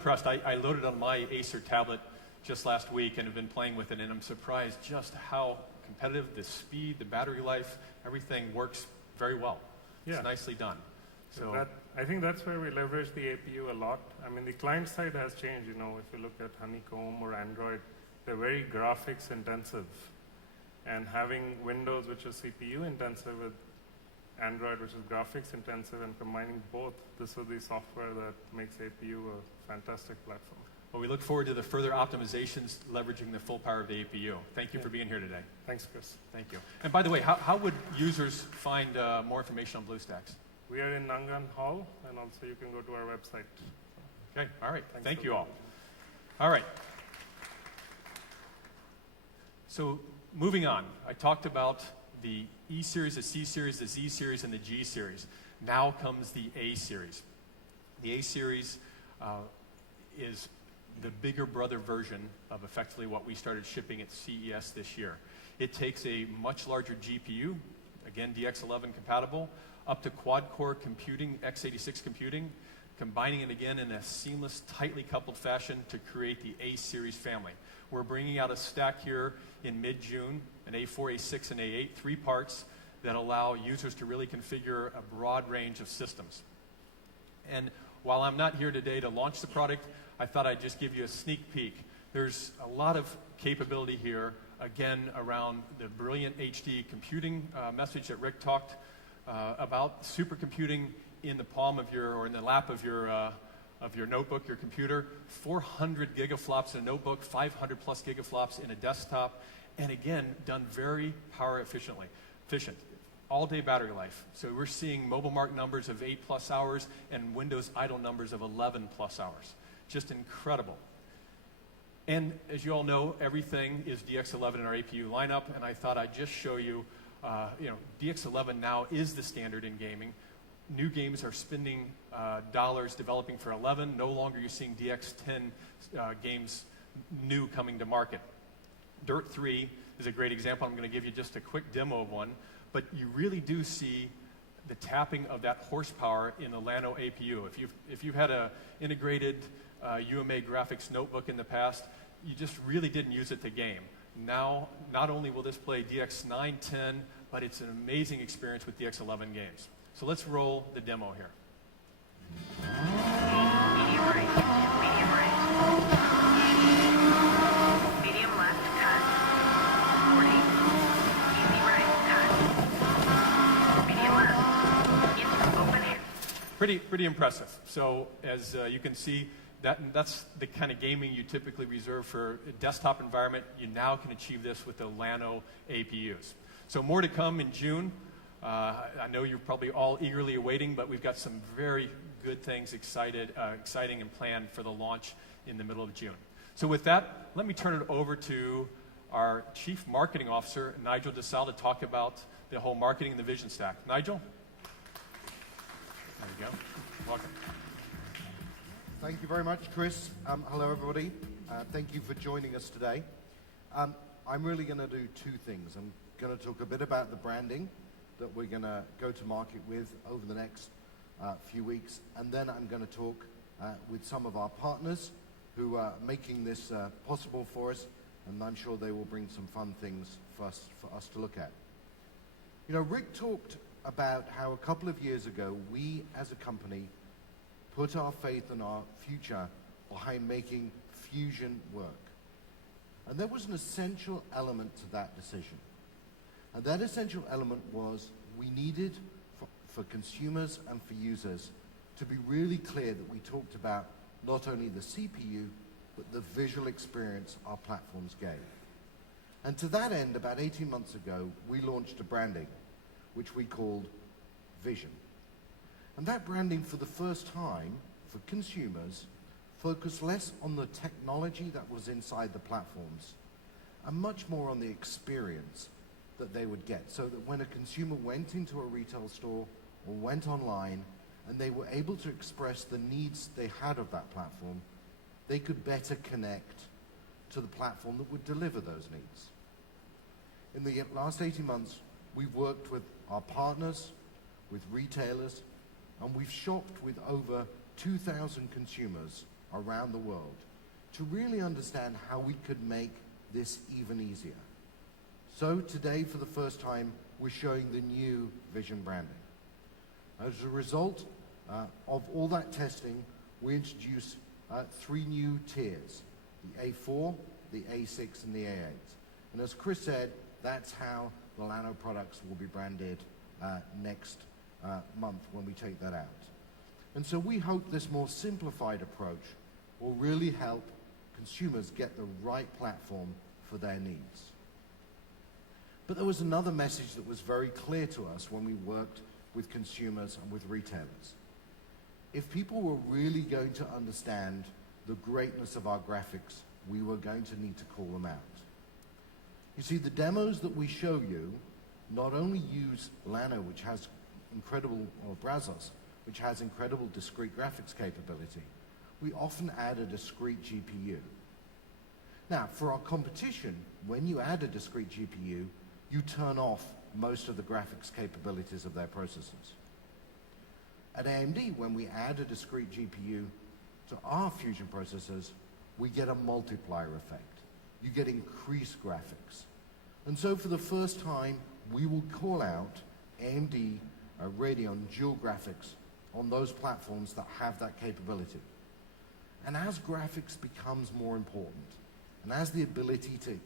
impressed. I loaded on my Acer tablet just last week and have been playing with it, and I'm surprised just how competitive, the speed, the battery life, everything works very well. Yeah. It's nicely done. So I think that's where we leverage the APU a lot. I mean, the client side has changed. You know, if you look at Honeycomb or Android, they're very graphics intensive. And having Windows, which is CPU intensive, with Android, which is graphics intensive, and combining both, this is the software that makes APU a fantastic platform. Well, we look forward to the further optimizations leveraging the full power of the APU. Thank you for being here today. Thanks, Chris. Thank you. And by the way, how would users find more information on BlueStacks? We are in Nangan Hall, and also you can go to our website. Okay, all right. Thank you all. All right. So moving on, I talked about the E series, the C series, the Z series, and the G series. Now comes the A series. The A series is the bigger brother version of effectively what we started shipping at CES this year. It takes a much larger GPU, again DX11 compatible, up to quad-core computing, x86 computing, combining it again in a seamless, tightly coupled fashion to create the A series family. We're bringing out a stack here in mid-June, an A4, A6, and A8, 3 parts that allow users to really configure a broad range of systems. And while I'm not here today to launch the product, I thought I'd just give you a sneak peek. There's a lot of capability here, again, around the brilliant HD computing message that Rick talked about, supercomputing in the palm of your, or in the lap of your notebook, your computer, 400 gigaflops in a notebook, 500 plus gigaflops in a desktop, and again, done very power efficient. All-day battery life. So we're seeing mobile mark numbers of 8+ hours and Windows idle numbers of 11+ hours. Just incredible. And as you all know, everything is DX11 in our APU lineup, and I thought I'd just show you, DX11 now is the standard in gaming. New games are spending dollars developing for 11. No longer you're seeing DX10 games new coming to market. Dirt 3 is a great example. I'm going to give you just a quick demo of one. But you really do see the tapping of that horsepower in the Llano APU. If you've had an integrated UMA graphics notebook in the past, you just really didn't use it to game. Now, not only will this play DX9, 10, but it's an amazing experience with DX11 games. So let's roll the demo here. Medium right, medium right. Medium left, cut. 40. Easy right, cut. Medium left. Into open air. Pretty impressive. So as you can see, that's the kind of gaming you typically reserve for a desktop environment. You now can achieve this with the Llano APUs. So more to come in June. I know you're probably all eagerly awaiting, but we've got some very good things exciting and planned for the launch in the middle of June. So with that, let me turn it over to our Chief Marketing Officer, Nigel DeSalle, to talk about the whole marketing and the vision stack. Nigel? There you go. Welcome. Thank you very much, Chris. Hello, everybody. Thank you for joining us today. I'm really going to do 2 things. I'm going to talk a bit about the branding that we're going to go to market with over the next few weeks, and then I'm going to talk with some of our partners who are making this possible for us, and I'm sure they will bring some fun things for us to look at. You know, Rick talked about how a couple of years ago we as a company put our faith and our future behind making Fusion work. And there was an essential element to that decision. And that essential element was we needed for consumers and for users to be really clear that we talked about not only the CPU, but the visual experience our platforms gave. And to that end, about 18 months ago, we launched a branding, which we called Vision. And that branding, for the first time, for consumers, focused less on the technology that was inside the platforms and much more on the experience that they would get, so that when a consumer went into a retail store or went online and they were able to express the needs they had of that platform, they could better connect to the platform that would deliver those needs. In the last 18 months, we've worked with our partners, with retailers, and we've shopped with over 2,000 consumers around the world to really understand how we could make this even easier. So today, for the first time, we're showing the new Vision branding. As a result of all that testing, we introduced 3 new tiers, the A4, the A6, and the A8. And as Chris said, that's how the Llano products will be branded next month when we take that out. And so we hope this more simplified approach will really help consumers get the right platform for their needs. But there was another message that was very clear to us when we worked with consumers and with retailers. If people were really going to understand the greatness of our graphics, we were going to need to call them out. You see, the demos that we show you not only use Llano, which has incredible, or Brazos, which has incredible discrete graphics capability, we often add a discrete GPU. Now, for our competition, when you add a discrete GPU, you turn off most of the graphics capabilities of their processors. At AMD, when we add a discrete GPU to our Fusion processors, we get a multiplier effect. You get increased graphics. And so for the first time, we will call out AMD Radeon dual graphics on those platforms that have that capability. And as graphics becomes more important, and as the ability to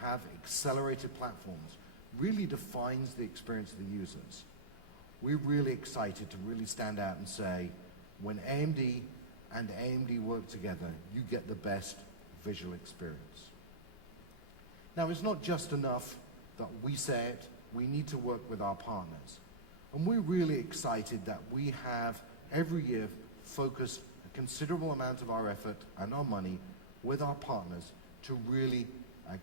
have accelerated platforms really defines the experience of the users, we're really excited to really stand out and say, when AMD and AMD work together, you get the best visual experience. Now, it's not just enough that we say it, we need to work with our partners. And we're really excited that we have, every year, focused a considerable amount of our effort and our money with our partners to really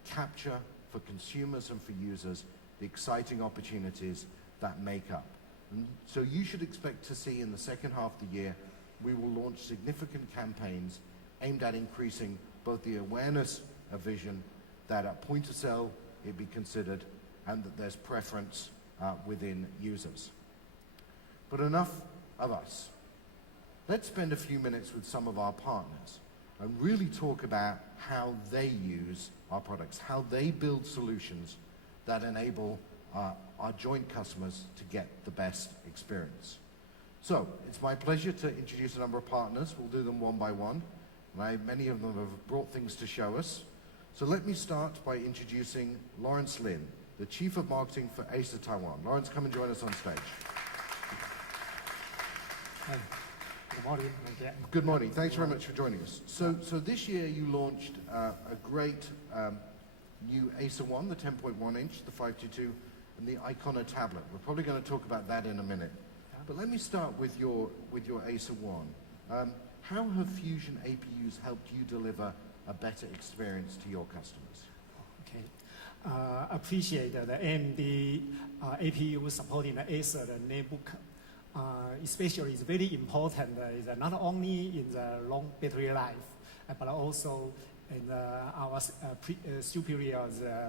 capture for consumers and for users the exciting opportunities that make up. And so you should expect to see in the second half of the year, we will launch significant campaigns aimed at increasing both the awareness of vision, that at point of sale it be considered, and that there's preference within users. But enough of us. Let's spend a few minutes with some of our partners and really talk about how they use our products, how they build solutions that enable our joint customers to get the best experience. So, it's my pleasure to introduce a number of partners. We'll do them one by one. Many of them have brought things to show us. So let me start by introducing Lawrence Lin, the Chief of Marketing for Acer Taiwan. Lawrence, come and join us on stage. Good morning. Good morning. Thanks very much for joining us. So this year you launched a great new Acer One, the 10.1 inch, the 522, and the Icona tablet. We're probably going to talk about that in a minute. But let me start with your Acer One. How have Fusion APUs helped you deliver a better experience to your customers? Okay. Appreciate the AMD APU supporting the Acer netbook. Especially it's very important is not only in the long battery life, but also in our superior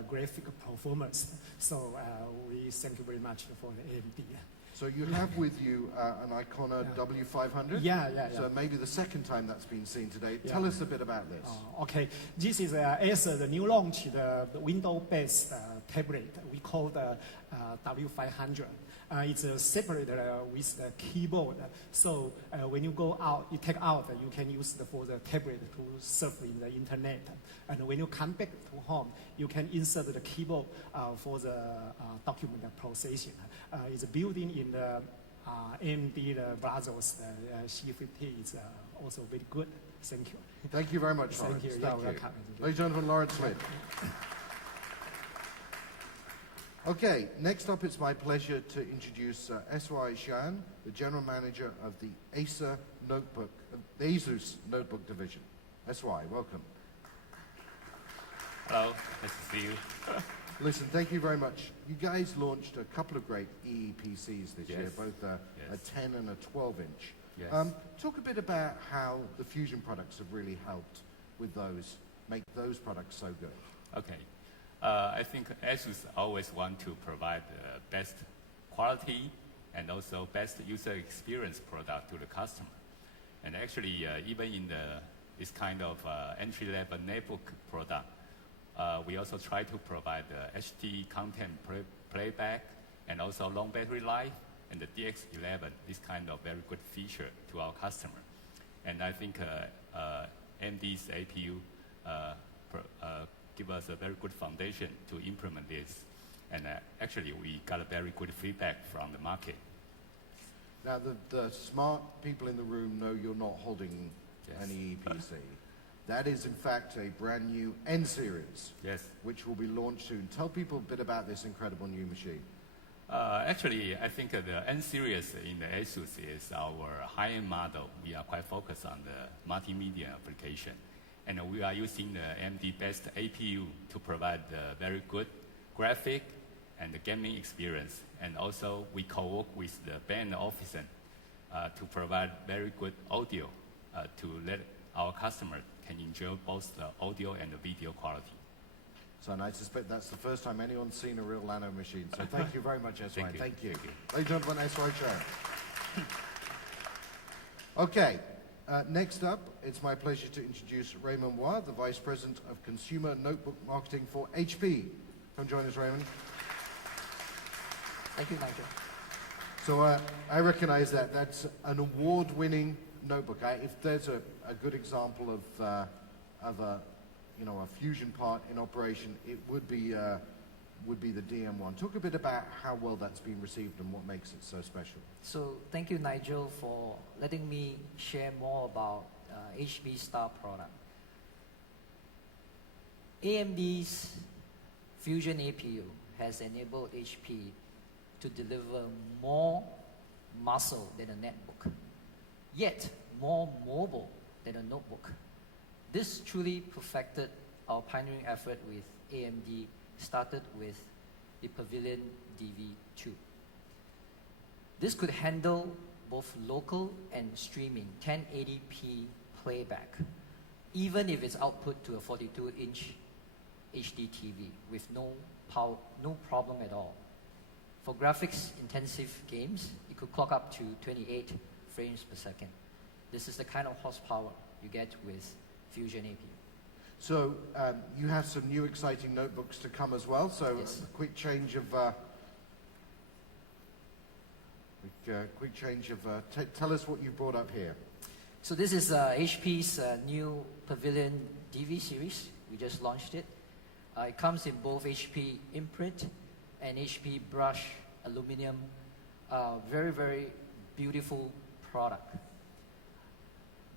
graphic performance. So we thank you very much for the AMD. So you have with you an Icona W500? Yeah. So maybe the second time that's been seen today. Tell us a bit about this. Okay, this is Acer, the new launch, the Windows-based tablet. We call the W500. It's separate with the keyboard. So when you go out, you take out, you can use for the tablet to surf in the internet. And when you come back to home, you can insert the keyboard for the document processing. It's built in the AMD Brazos C50. Is also very good. Thank you. Thank you very much, Lawrence. Thank you. Thank you. Welcome. Ladies and gentlemen, Lawrence Lin. Okay, next up it's my pleasure to introduce S.Y. Xian, the General Manager of the Acer Notebook, the ASUS Notebook Division. S.Y., welcome. Hello, nice to see you. Listen, thank you very much. You guys launched a couple of great EEPCs this year, both a 10 and a 12-inch. Yes. Talk a bit about how the Fusion products have really helped with those, make those products so good. Okay. I think ASUS always want to provide the best quality and also best user experience product to the customer. And actually, even in the this kind of entry-level netbook product. We also try to provide HD content playback and also long battery life and the DX11, this kind of very good feature to our customer. And I think AMD's APU give us a very good foundation to implement this. And actually, we got a very good feedback from the market. Now, the smart people in the room know you're not holding any EPC. That is, in fact, a brand new N series, which will be launched soon. Tell people a bit about this incredible new machine. Actually, I think the N series in the ASUS is our high-end model. We are quite focused on the multimedia application. And we are using the AMD best APU to provide the very good graphic and the gaming experience. And also, we co-work with the band officer to provide very good audio to let our customer can enjoy both the audio and the video quality. So, and I suspect that's the first time anyone's seen a real Nano machine. So thank you very much, S.Y. Thank you. Ladies and gentlemen, S.Y. Show. Okay, next up, it's my pleasure to introduce Raymond Moir, the Vice President of Consumer Notebook Marketing for HP. Come join us, Raymond. Thank you, Nigel. So I recognize that. That's an award-winning notebook. If there's a good example of a fusion part in operation, it would be the DM1. Talk a bit about how well that's been received and what makes it so special. So thank you, Nigel, for letting me share more about HP Star product. AMD's Fusion APU has enabled HP to deliver more muscle than a netbook, yet more mobile than a notebook. This truly perfected our pioneering effort with AMD, started with the Pavilion DV2. This could handle both local and streaming 1080p playback, even if it's output to a 42-inch HD TV with no problem at all. For graphics-intensive games, it could clock up to 28 frames per second. This is the kind of horsepower you get with Fusion APU. So you have some new exciting notebooks to come as well. So yes. a quick change of tell us what you brought up here. So this is HP's new Pavilion DV series. We just launched it. It comes in both HP imprint and HP brush aluminum. Very, very beautiful product.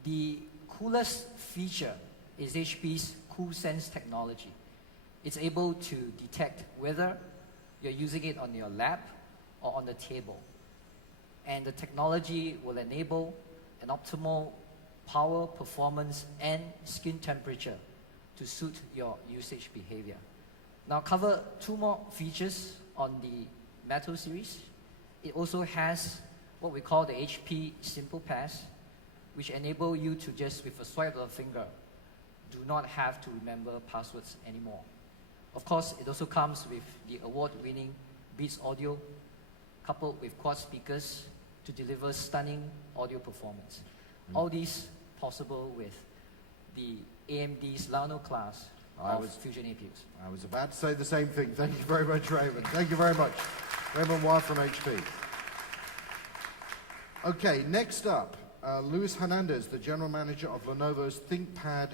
The coolest feature is HP's CoolSense technology. It's able to detect whether you're using it on your lap or on the table. And the technology will enable an optimal power, performance, and skin temperature to suit your usage behavior. Now, cover two more features on the Metal series. It also has what we call the HP Simple Pass, which enable you to just, with a swipe of a finger, do not have to remember passwords anymore. Of course, it also comes with the award-winning Beats Audio, coupled with quad speakers to deliver stunning audio performance. All these possible with the AMD's Llano class of Fusion APUs. I was about to say the same thing. Thank you very much, Raymond. Thank you very much. Raymond Moir from HP. Okay, next up, Luis Hernandez, the General Manager of Lenovo's ThinkPad